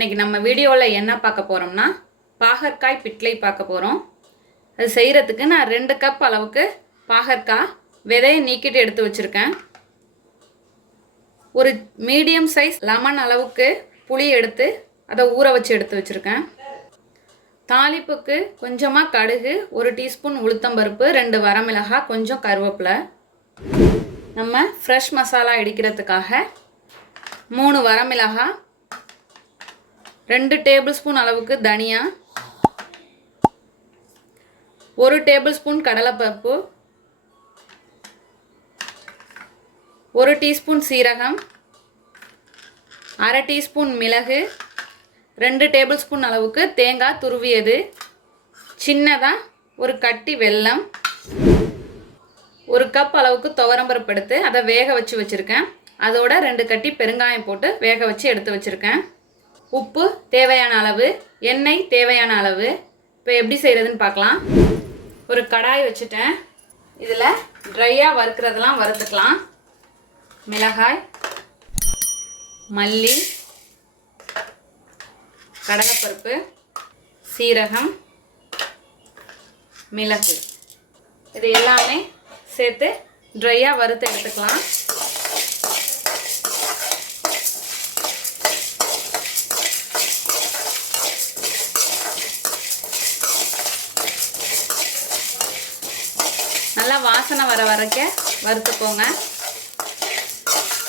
இன்றைக்கி நம்ம வீடியோவில் என்ன பார்க்க போகிறோம்னா பாகற்காய் பிட்லை பார்க்க போகிறோம். அது செய்கிறதுக்கு நான் 2 கப் அளவுக்கு பாகற்காய் விதையை நீக்கிட்டு எடுத்து வச்சுருக்கேன். ஒரு மீடியம் சைஸ் லெமன் அளவுக்கு புளி எடுத்து அதை ஊற வச்சு எடுத்து வச்சுருக்கேன். தாளிப்புக்கு கொஞ்சமாக கடுகு, 1 டீஸ்பூன் உளுத்தம்பருப்பு, 2 வரமிளகாய், கொஞ்சம் கருவேப்பிலை. நம்ம ஃப்ரெஷ் மசாலா இடிக்கிறதுக்காக 3 வரமிளகாய், 2 டேபிள் ஸ்பூன் அளவுக்கு தனியா, 1 டேபிள் ஸ்பூன் கடலைப்பருப்பு, 1 டீஸ்பூன் சீரகம், அரை டீஸ்பூன் மிளகு, 2 டேபிள் ஸ்பூன் அளவுக்கு தேங்காய் துருவியது, சின்னதாக ஒரு கட்டி வெல்லம், 1 கப் அளவுக்கு துவரம்பருப்பு எடுத்து அதை வேக வச்சு வச்சுருக்கேன். அதோட 2 கட்டி பெருங்காயம் போட்டு வேக வச்சு எடுத்து வச்சுருக்கேன். உப்பு தேவையான அளவு, எண்ணெய் தேவையான அளவு. இப்போ எப்படி செய்கிறதுன்னு பார்க்கலாம். ஒரு கடாய் வச்சுட்டேன். இதில் ட்ரையாக வறுக்கிறதெல்லாம் வறுத்துக்கலாம். மிளகாய், மல்லி, கடலைப்பருப்பு, சீரகம், மிளகு, இது எல்லாமே சேர்த்து ட்ரையாக வறுத்து எடுத்துக்கலாம். நல்லா வாசனை வர வரைக்கும் வறுத்துக்கோங்க.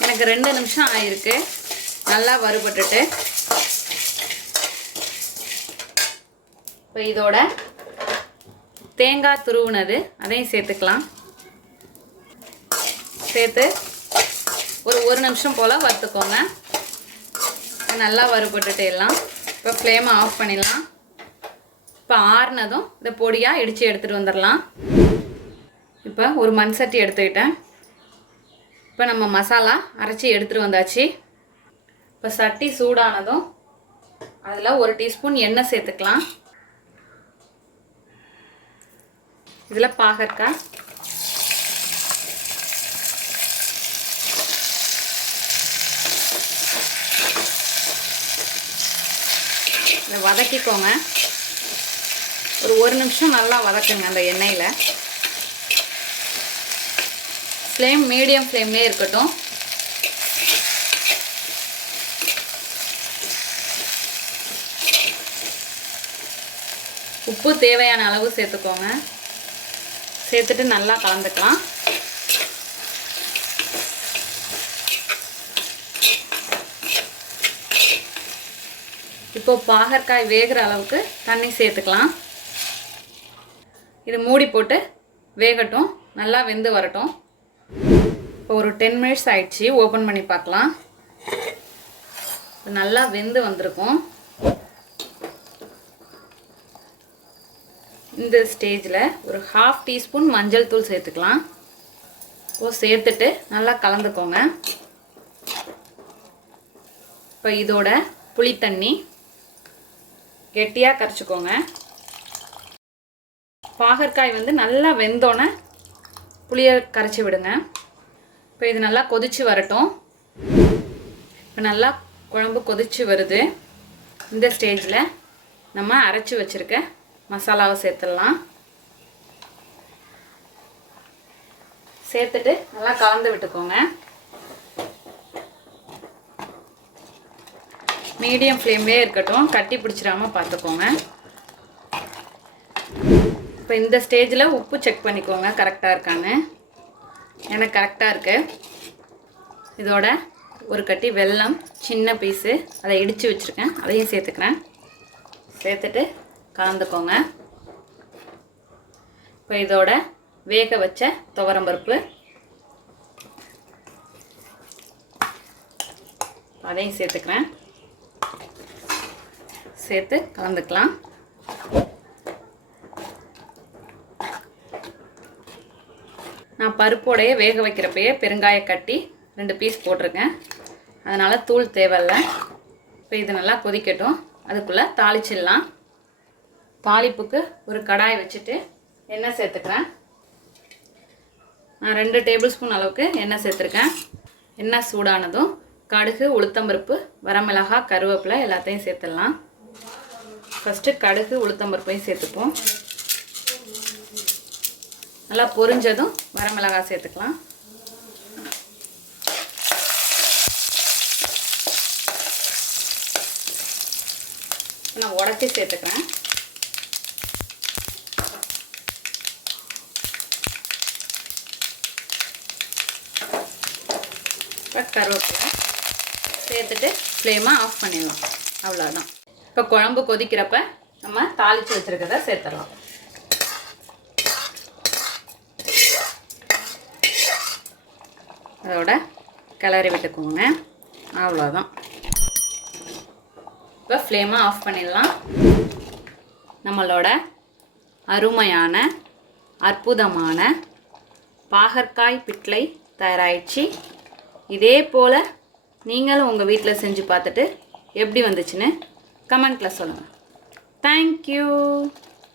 எனக்கு 2 நிமிஷம் ஆயிருக்கு நல்லா வறுபட்டுட்டு. இப்போ இதோட தேங்காய் துருவுனது அதையும் சேர்த்துக்கலாம். சேர்த்து ஒரு 1 நிமிஷம் போல் வறுத்துக்கோங்க. நல்லா வறுபட்டுட்டு எல்லாம். இப்போ ஃப்ளேமை ஆஃப் பண்ணிடலாம். இப்போ ஆறுனதும் இதை பொடியாக இடித்து எடுத்துகிட்டு வந்துடலாம். இப்போ ஒரு மண் சட்டி எடுத்துக்கிட்டேன். இப்போ நம்ம மசாலா அரைச்சி எடுத்துகிட்டு வந்தாச்சு. இப்போ சட்டி சூடானதும் அதில் 1 டீஸ்பூன் எண்ணெய் சேர்த்துக்கலாம். இதில் பாகற்காய், இதை வதக்கிக்கோங்க. ஒரு 1 நிமிஷம் நல்லா வதக்குங்க அந்த எண்ணெயில். ஃப்ளேம் மீடியம் ஃப்ளேம்லேயே இருக்கட்டும். உப்பு தேவையான அளவு சேர்த்துக்கோங்க. சேர்த்துட்டு நல்லா கலந்துக்கலாம். இப்போ பாகற்காய் வேகிற அளவுக்கு தண்ணி சேர்த்துக்கலாம். இது மூடி போட்டு வேகட்டும், நல்லா வெந்து வரட்டும். இப்போ ஒரு 10 மினிட்ஸ் ஆயிடுச்சு. ஓப்பன் பண்ணி பார்க்கலாம். நல்லா வெந்து வந்திருக்கும். இந்த ஸ்டேஜில் ஒரு 1/2 டீஸ்பூன் மஞ்சள் தூள் சேர்த்துக்கலாம். சேர்த்துட்டு நல்லா கலந்துக்கோங்க. இப்போ இதோட புளி தண்ணி கெட்டியாக கரைச்சிக்கோங்க. பாகற்காய் நல்லா வெந்தோன்னே புளியை கரைச்சி விடுங்க. இப்போ இது நல்லா கொதித்து வரட்டும். இப்போ நல்லா குழம்பு கொதித்து வருது. இந்த ஸ்டேஜில் நம்ம அரைச்சி வச்சுருக்க மசாலாவை சேர்த்துடலாம். சேர்த்துட்டு நல்லா கலந்து விட்டுக்கோங்க. மீடியம் ஃப்ளேம்லேயே இருக்கட்டும், கட்டி பிடிச்சிடாமல் பார்த்துக்கோங்க. இப்போ இந்த ஸ்டேஜில் உப்பு செக் பண்ணிக்கோங்க கரெக்டாக இருக்கான்னு. எனக்கு கரெக்டாக இருக்குது. இதோட ஒரு கட்டி வெல்லம் சின்ன பீஸு அதை இடித்து வச்சுருக்கேன், அதையும் சேர்த்துக்கிறேன். சேர்த்துட்டு கலந்துக்கோங்க. இப்போ இதோட வேக வச்ச துவரம்பருப்பு அதையும் சேர்த்துக்கிறேன். சேர்த்து கலந்துக்கலாம். நான் பருப்போடையே வேக வைக்கிறப்பயே பெருங்காய கட்டி 2 பீஸ் போட்டிருக்கேன். அதனால் தூள் தேவையில்லை. இப்போ இது நல்லா கொதிக்கட்டும். அதுக்குள்ளே தாளிச்சிடலாம். தாளிப்புக்கு ஒரு கடாய் வச்சுட்டு எண்ணெய் சேர்த்துக்கிறேன். நான் 2 டேபிள் ஸ்பூன் அளவுக்கு எண்ணெய் சேர்த்துருக்கேன். எண்ணெய் சூடானதும் கடுகு, உளுத்தம்பருப்பு, வரமிளகாய், கருவேப்பிலை எல்லாத்தையும் சேர்த்துடலாம். ஃபஸ்ட்டு கடுகு, உளுத்தம்பருப்பையும் சேர்த்துப்போம். நல்லா பொரிஞ்சதும் வரமிளகாய் சேர்த்துக்கலாம். நான் உடச்சி சேர்த்துக்கிறேன். இப்போ கருவேப்பிலை சேர்த்துட்டு ஃப்ளேமை ஆஃப் பண்ணிடலாம். அவ்வளோதான். இப்போ குழம்பு கொதிக்கிறப்ப நம்ம தாளித்து வச்சுருக்கிறத சேர்த்துடலாம். அதோட கிளறி விட்டுக்கோங்க. அவ்வளோதான். இப்போ ஃப்ளேமை ஆஃப் பண்ணிடலாம். நம்மளோட அருமையான அற்புதமான பாகற்காய் பிட்லை தயாராகிடுச்சு. இதே போல் நீங்களும் உங்கள் வீட்டில் செஞ்சு பார்த்துட்டு எப்படி வந்துச்சுன்னு கமெண்ட்டில் சொல்லுங்கள். தேங்க்யூ.